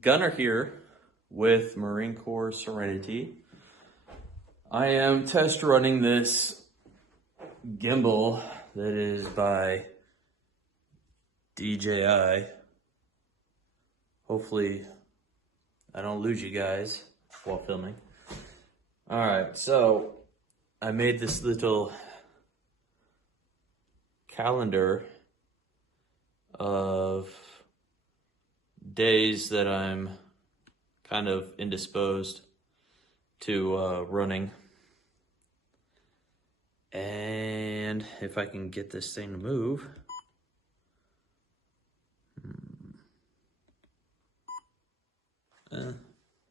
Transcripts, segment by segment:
Gunner here with Marine Corps Serenity. I am test running this gimbal that is by DJI. Hopefully I don't lose you guys while filming. Alright, so I made this little calendar of days that I'm kind of indisposed to running. And if I can get this thing to move.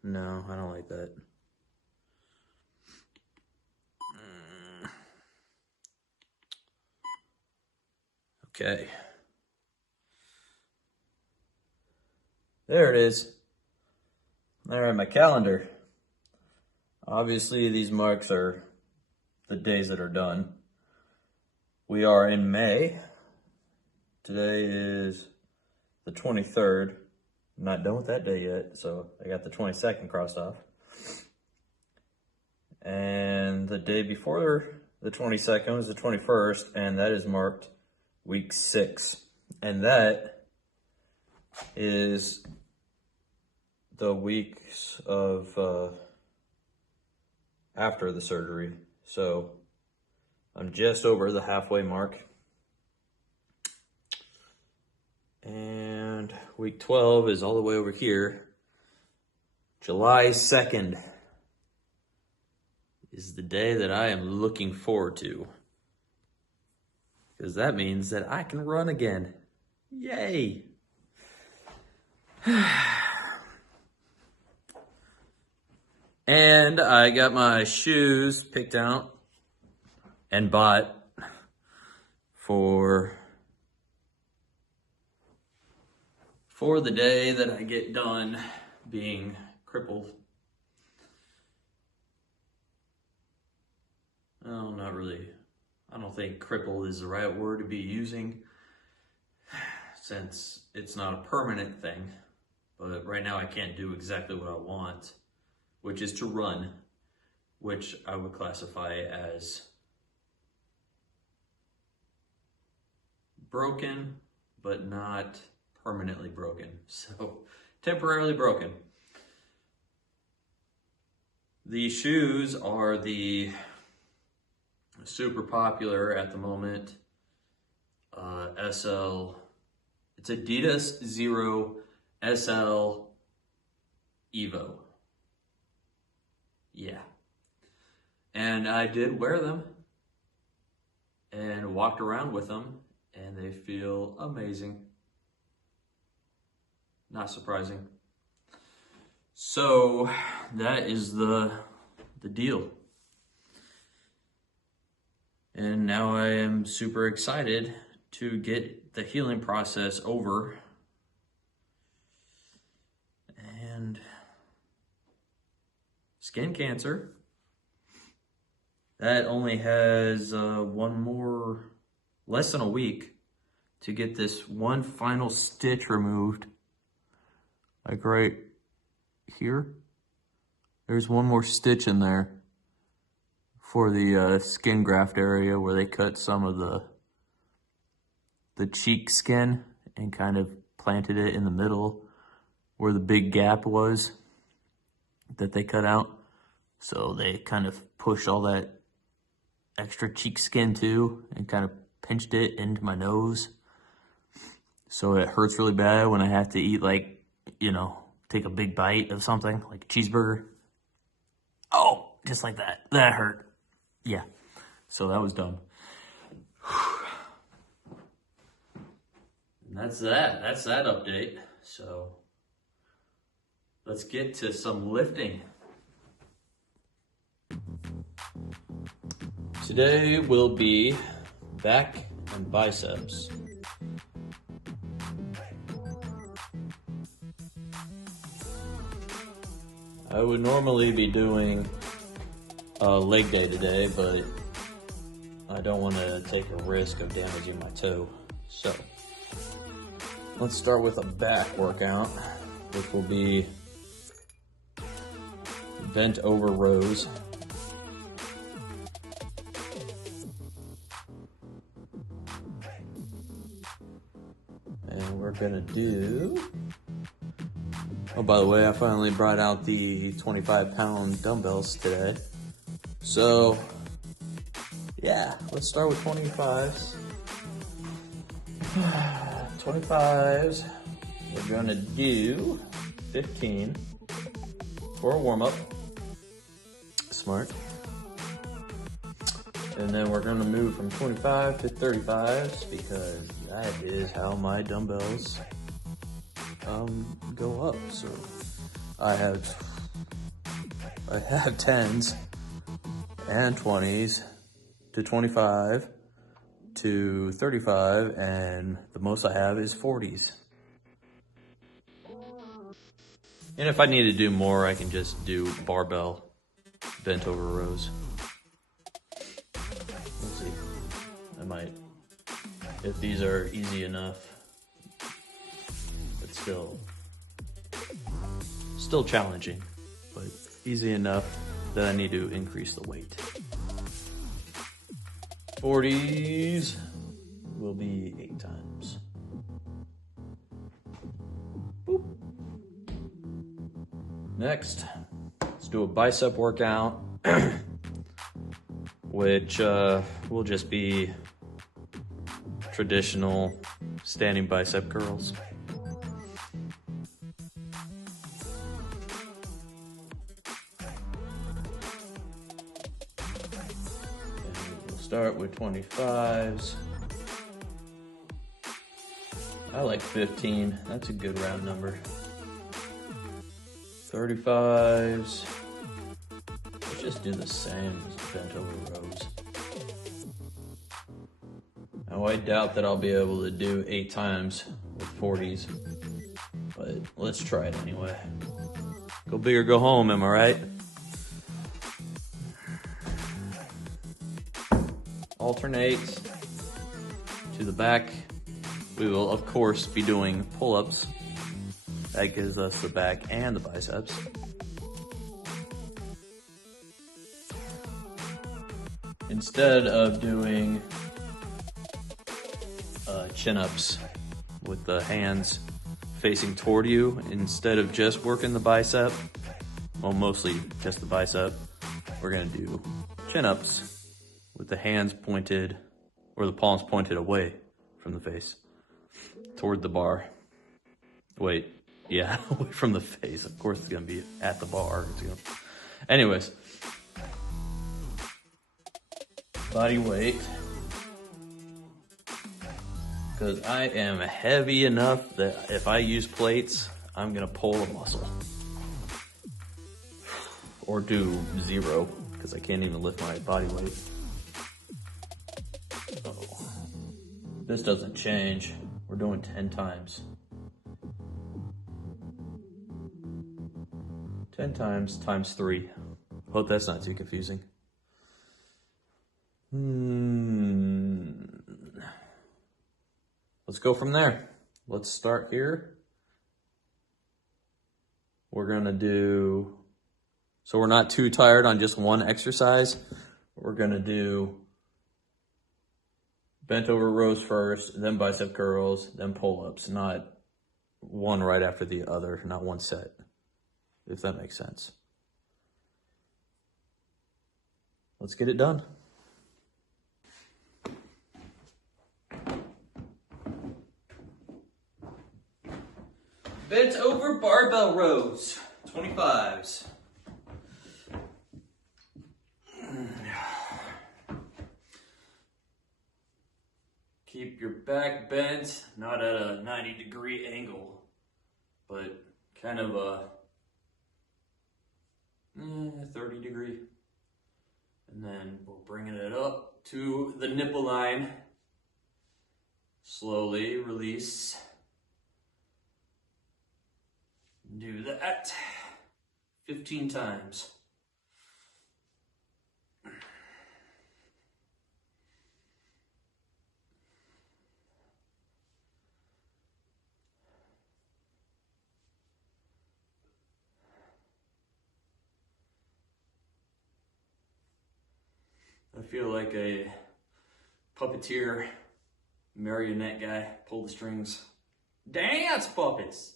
No, I don't like that. Okay. There it is. All right, my calendar. Obviously, these marks are the days that are done. We are in May. Today is the 23rd. I'm not done with that day yet, so I got the 22nd crossed off. And the day before the 22nd was the 21st, and that is marked week 6. And that is the weeks of after the surgery. So I'm just over the halfway mark. And week 12 is all the way over here. July 2nd is the day that I am looking forward to, because that means that I can run again. Yay! And I got my shoes picked out and bought for the day that I get done being crippled. Oh, not really. I don't think crippled is the right word to be using, since it's not a permanent thing. But right now I can't do exactly what I want, which is to run, which I would classify as broken, but not permanently broken. So, temporarily broken. The shoes are the super popular at the moment SL. It's Adidas Zero SL Evo. Yeah. And I did wear them and walked around with them, and they feel amazing. Not surprising. So that is the deal. And now I am super excited to get the healing process over. And skin cancer, that only has less than a week to get this one final stitch removed. Like right here, there's one more stitch in there for the skin graft area where they cut some of the cheek skin and kind of planted it in the middle where the big gap was that they cut out. So they kind of pushed all that extra cheek skin too and kind of pinched it into my nose. So it hurts really bad when I have to eat, like, you know, take a big bite of something like a cheeseburger. Oh, just like that. That hurt. Yeah. So that was dumb. And that's that. That's that update. So let's get to some lifting. Today will be back and biceps. I would normally be doing a leg day today, but I don't want to take a risk of damaging my toe. So let's start with a back workout. which will be bent over rows. And we're gonna do, oh, by the way, I finally brought out the 25-pound dumbbells today. So, yeah, let's start with 25s. 25s, we're gonna do 15 for a warm-up. Smart. And then we're gonna move from 25 to 35s because that is how my dumbbells go up. So I have 10s and 20s to 25 to 35, and the most I have is 40s. And if I need to do more, I can just do barbell bent over rows. We'll see. I might, if these are easy enough, but still challenging, but easy enough that I need to increase the weight. 40s will be 8 times. Boop. Next, let's do a bicep workout, which will just be traditional standing bicep curls. Start with 25s. I like 15. That's a good round number. 35s. Let's just do the same as bent over rows. Now I doubt that I'll be able to do 8 times with 40s, but let's try it anyway. Go big or go home, am I right? Alternate to the back. We will, of course, be doing pull-ups. That gives us the back and the biceps. Instead of doing chin-ups with the hands facing toward you, instead of just working the bicep, well, mostly just the bicep, we're gonna do chin-ups with the hands pointed, or the palms pointed away from the face, toward the bar. Wait, yeah, away from the face. Of course it's gonna be at the bar. Anyways, body weight, because I am heavy enough that if I use plates, I'm gonna pull a muscle. Or do 0, because I can't even lift my body weight. This doesn't change. We're doing 10 times. 10 times times 3. Hope that's not too confusing. Let's go from there. Let's start here. We're gonna do, so we're not too tired on just one exercise. We're gonna do bent over rows first, then bicep curls, then pull-ups, not one right after the other, not one set, if that makes sense. Let's get it done. Bent over barbell rows, 25s. Keep your back bent, not at a 90-degree angle, but kind of a 30-degree. And then we're bringing it up to the nipple line. Slowly release. Do that 15 times. I feel like a puppeteer, marionette guy, pull the strings. Dance, puppets!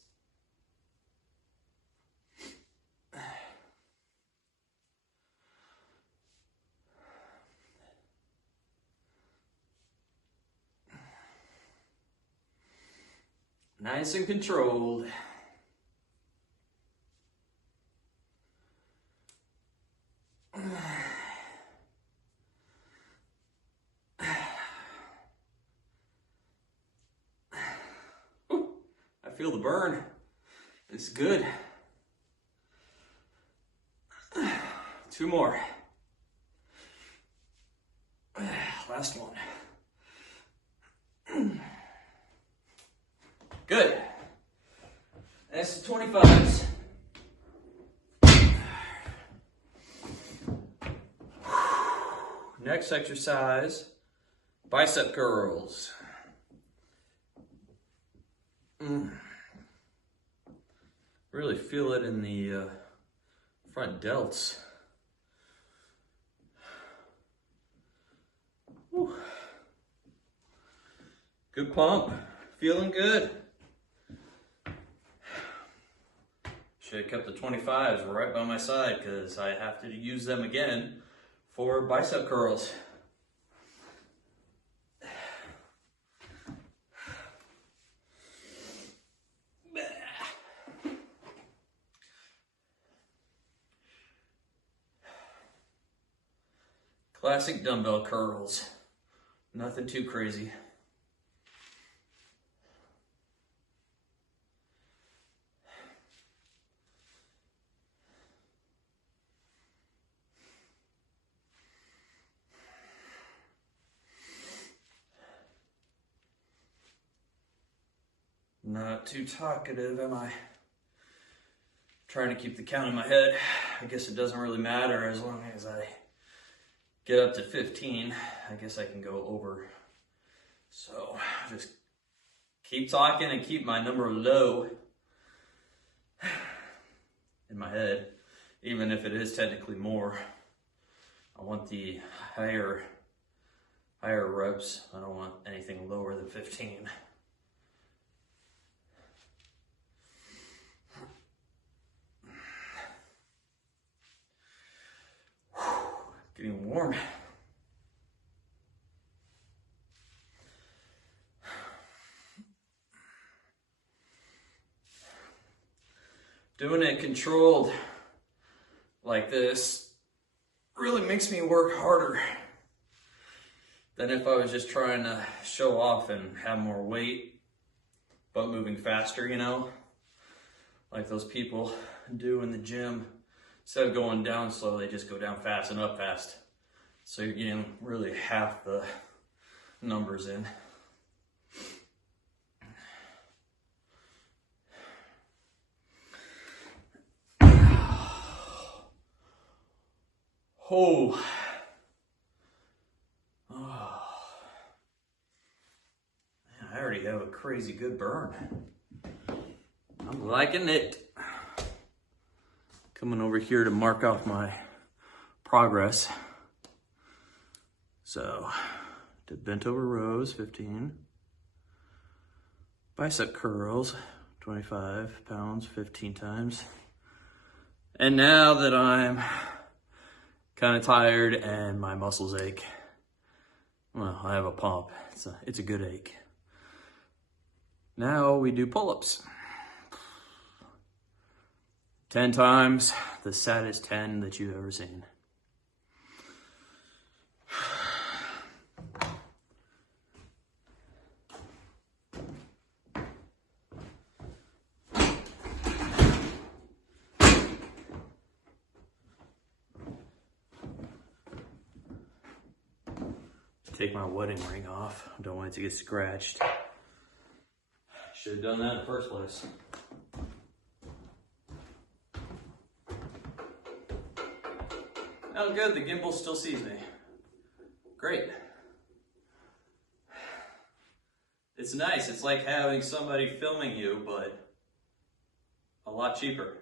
Nice and controlled. I feel the burn. It's good. 2 more. Last one. Good. Next is 25s. Next exercise, bicep curls. Really feel it in the front delts. Whew. Good pump, feeling good. Should have kept the 25s right by my side because I have to use them again for bicep curls. Classic dumbbell curls. Nothing too crazy. Not too talkative, am I? Trying to keep the count in my head. I guess it doesn't really matter as long as I get up to 15. I guess I can go over. So just keep talking and keep my number low in my head, even if it is technically more. I want the higher reps. I don't want anything lower than 15. Getting warm. Doing it controlled like this really makes me work harder than if I was just trying to show off and have more weight, but moving faster, you know? Like those people do in the gym. Instead of going down slow, they just go down fast and up fast. So you're getting really half the numbers in. Oh. I already have a crazy good burn. I'm liking it. Coming over here to mark off my progress. So, did bent over rows, 15. Bicep curls, 25 pounds, 15 times. And now that I'm kind of tired and my muscles ache, well, I have a pump. It's a good ache. Now we do pull-ups. 10 times, the saddest 10 that you've ever seen. Take my wedding ring off. I don't want it to get scratched. Should have done that in the first place. Oh good, the gimbal still sees me. Great. It's nice, it's like having somebody filming you, but a lot cheaper.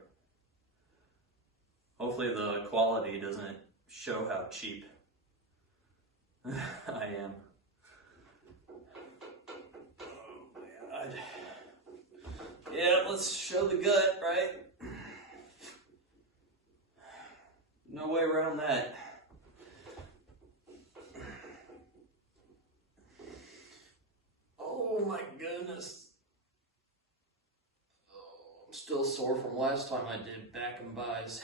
Hopefully the quality doesn't show how cheap I am. Oh my God. Yeah, let's show the gut, right? No way around that. Oh my goodness. Oh, I'm still sore from last time I did back and buys.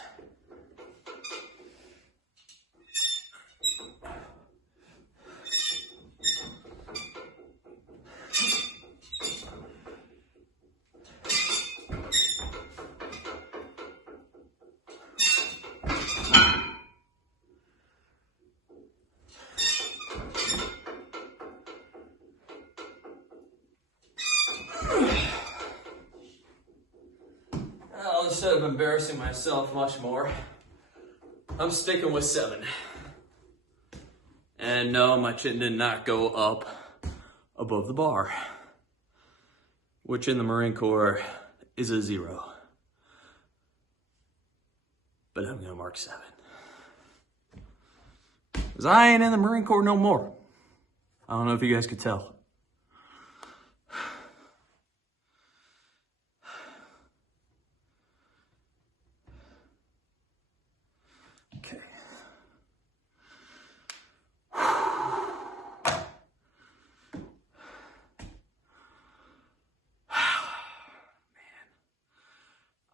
Well, instead of embarrassing myself much more, I'm sticking with 7. And no, my chin did not go up above the bar, which in the Marine Corps is a 0. But I'm gonna mark 7. Because I ain't in the Marine Corps no more. I don't know if you guys could tell. Okay. Man,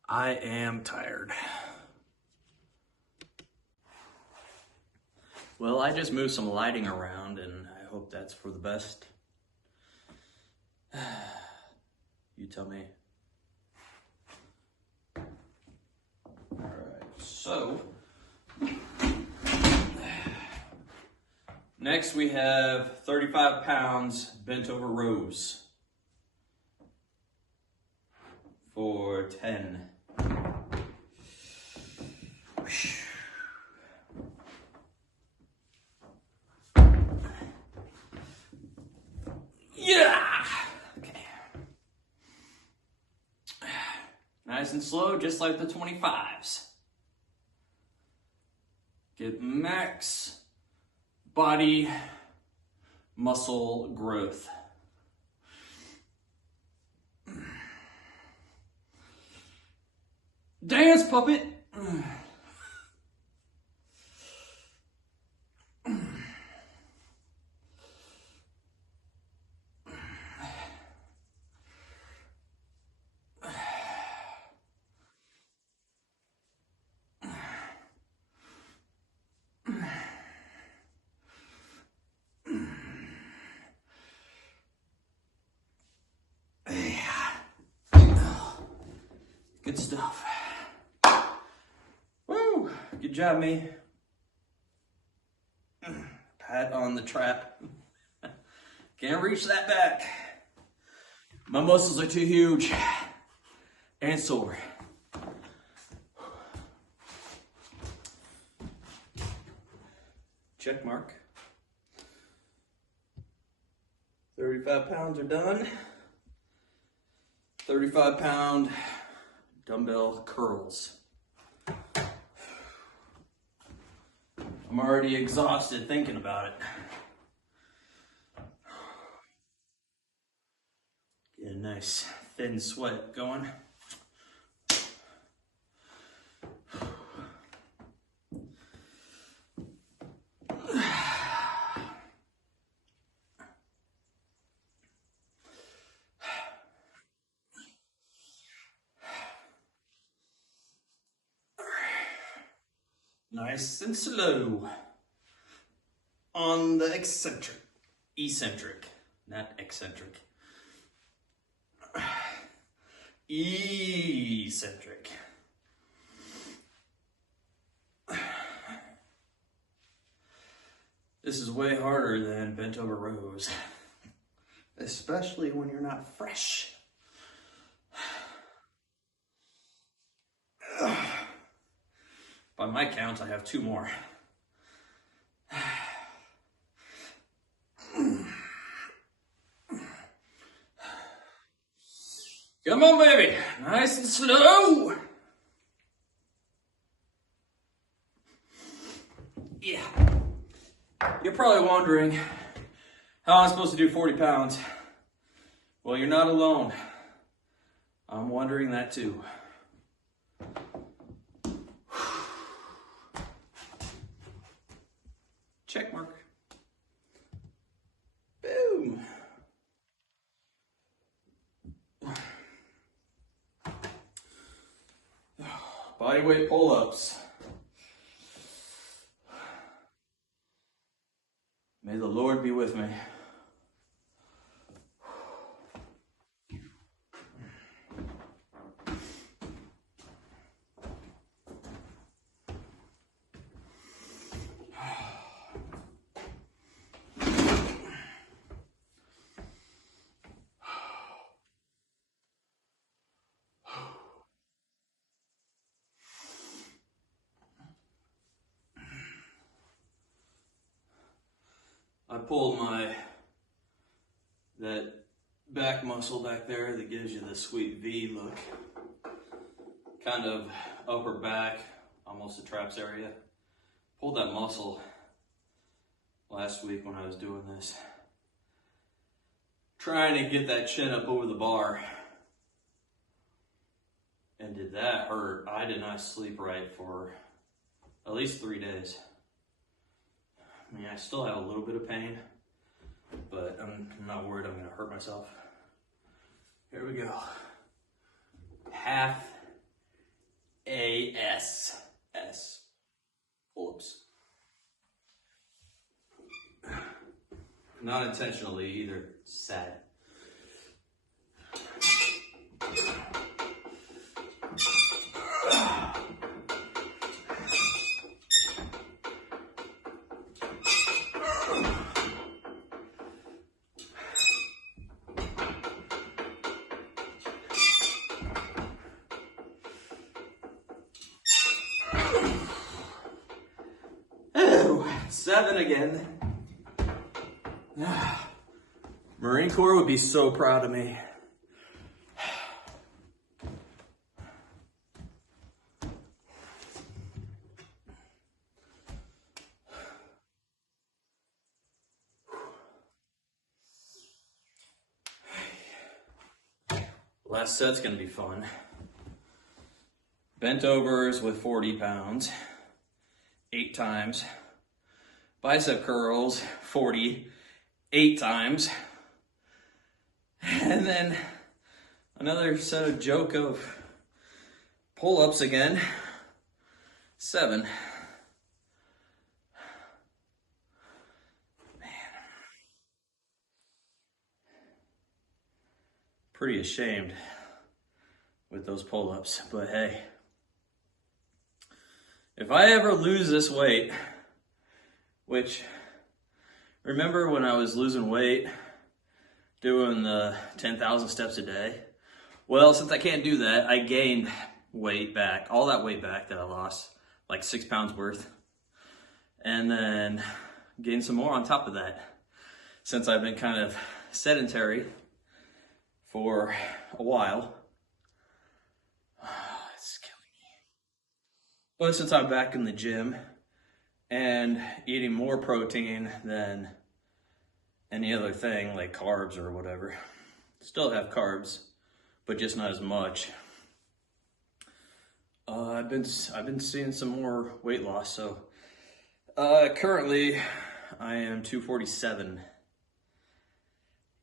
I am tired. Well, I just moved some lighting around, and I hope that's for the best. You tell me. Alright, so next we have 35 pounds bent over rows for 10. Yeah! Okay. Nice and slow, just like the 25s. Get max body muscle growth. Dance, puppet! Good stuff. Woo! Good job, me. Pat on the trap. Can't reach that back. My muscles are too huge and sore. Check mark. 35 pounds are done. 35-pound dumbbell curls. I'm already exhausted thinking about it. Get a nice thin sweat going. Nice and slow on the eccentric, not eccentric. Eccentric. This is way harder than bent over rows, especially when you're not fresh. By my count, I have 2 more. Come on, baby. Nice and slow. Yeah. You're probably wondering how I'm supposed to do 40 pounds. Well, you're not alone. I'm wondering that too. Check mark. Boom. Bodyweight pull-ups. May the Lord be with me. I pulled that back muscle back there that gives you the sweet V look. Kind of upper back, almost the traps area. Pulled that muscle last week when I was doing this. Trying to get that chin up over the bar. And did that hurt? I did not sleep right for at least 3 days. I mean, I still have a little bit of pain, but I'm not worried I'm gonna hurt myself. Here we go. Half AS. Pull-ups. Not intentionally either. Sad. Oh, 7 again. Marine Corps would be so proud of me. Last set's gonna be fun. Bent overs with 40 pounds, 8 times. Bicep curls, 40, 8 times. And then another set of joke of pull-ups again, 7. Man. Pretty ashamed with those pull-ups, but hey. If I ever lose this weight, which, remember when I was losing weight, doing the 10,000 steps a day? Well, since I can't do that, I gained weight back, all that weight back that I lost, like 6 pounds worth. And then gained some more on top of that, since I've been kind of sedentary for a while. It's killing me. But since I'm back in the gym and eating more protein than any other thing, like carbs or whatever, still have carbs, but just not as much. I've been seeing some more weight loss. So currently I am 247.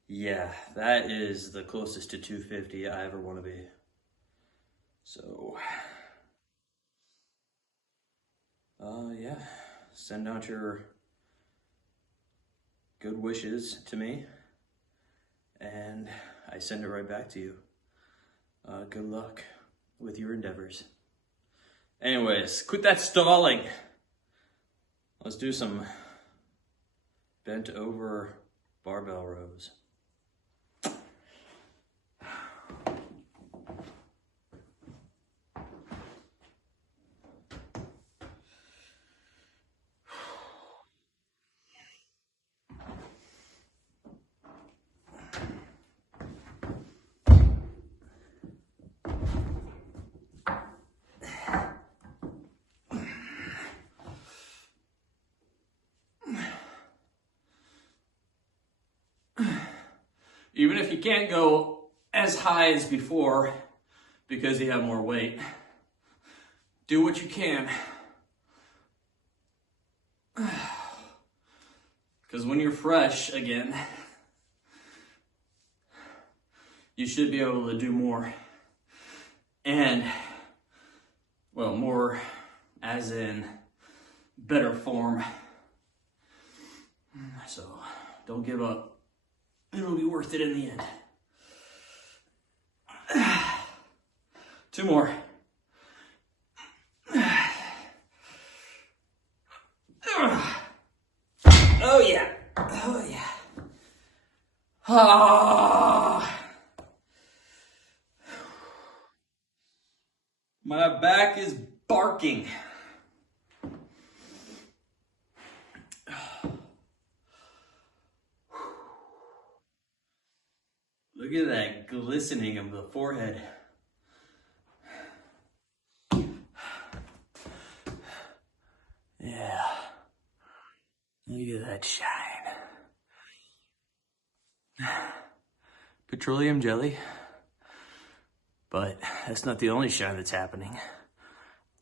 Yeah, that is the closest to 250 I ever want to be. So yeah, send out your good wishes to me, and I send it right back to you. Good luck with your endeavors. Anyways, quit that stalling. Let's do some bent over barbell rows. Even if you can't go as high as before because you have more weight, do what you can. Because when you're fresh again, you should be able to do more. And, well, more as in better form. So don't give up. It'll be worth it in the end. 2 more. Oh yeah. Oh yeah. Ah. My back is barking. Look at that glistening of the forehead. Yeah. Look at that shine. Petroleum jelly. But that's not the only shine that's happening.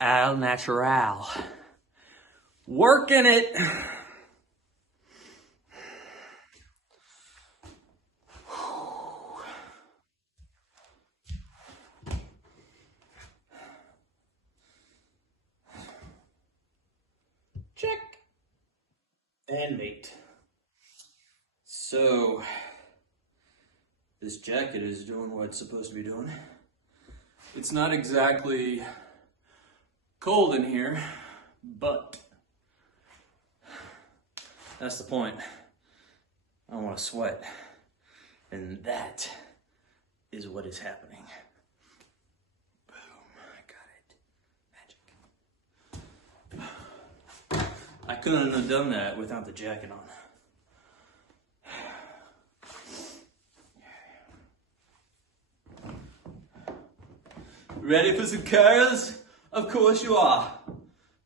Al Natural. Working it. Check. And mate. So, this jacket is doing what it's supposed to be doing. It's not exactly cold in here, but that's the point. I want to sweat. And that is what is happening. Boom, I got it. Magic. I couldn't have done that without the jacket on. Ready for some curls? Of course you are.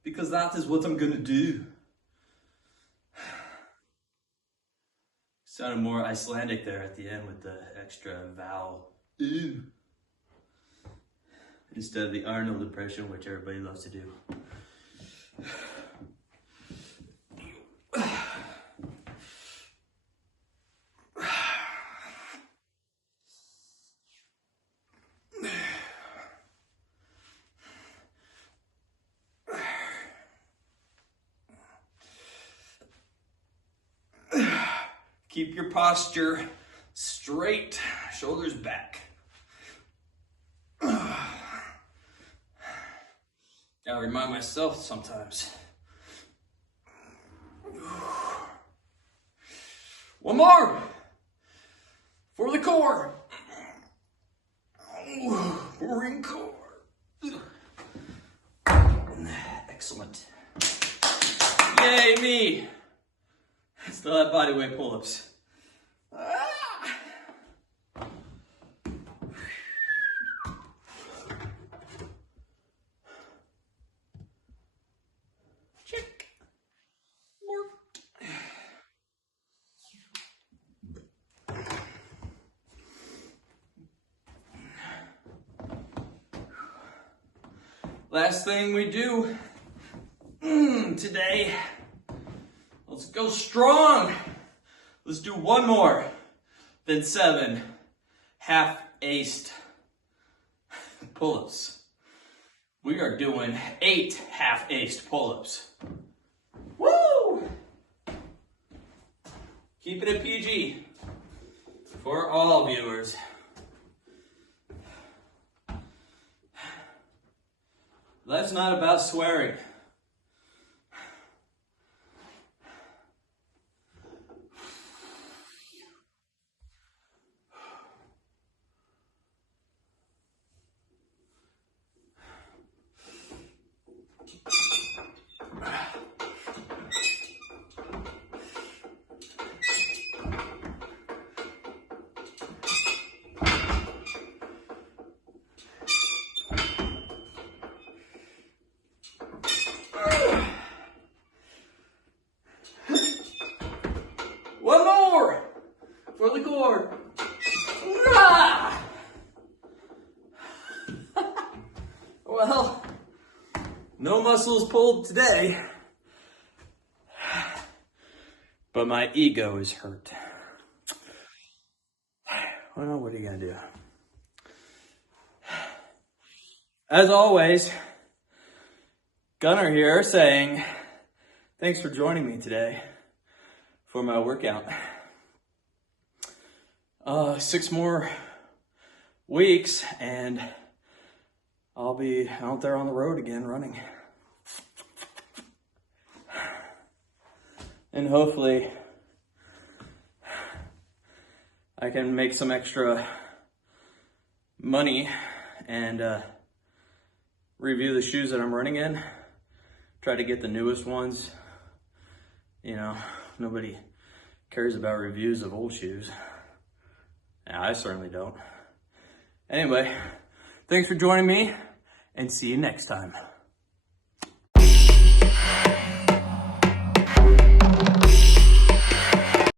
Because that is what I'm gonna do. Sounded more Icelandic there at the end with the extra vowel. Ooh. Instead of the Arnold impression, which everybody loves to do. Keep your posture straight, shoulders back. Gotta remind myself sometimes. One more for the core. Marine core. Excellent. Yay, me. Still have bodyweight pull-ups. Check. More. Last thing we do today. Let's go strong. Let's do one more than 7 half-aced pull-ups. We are doing 8 half-aced pull-ups. Woo! Keep it a PG for all viewers. Life's not about swearing. Well, no muscles pulled today, but my ego is hurt. Well, what are you gonna do? As always, Gunnar here saying, thanks for joining me today for my workout. 6 more weeks and I'll be out there on the road again running. And hopefully I can make some extra money and review the shoes that I'm running in. Try to get the newest ones. You know, nobody cares about reviews of old shoes. Yeah, I certainly don't. Anyway, thanks for joining me and see you next time.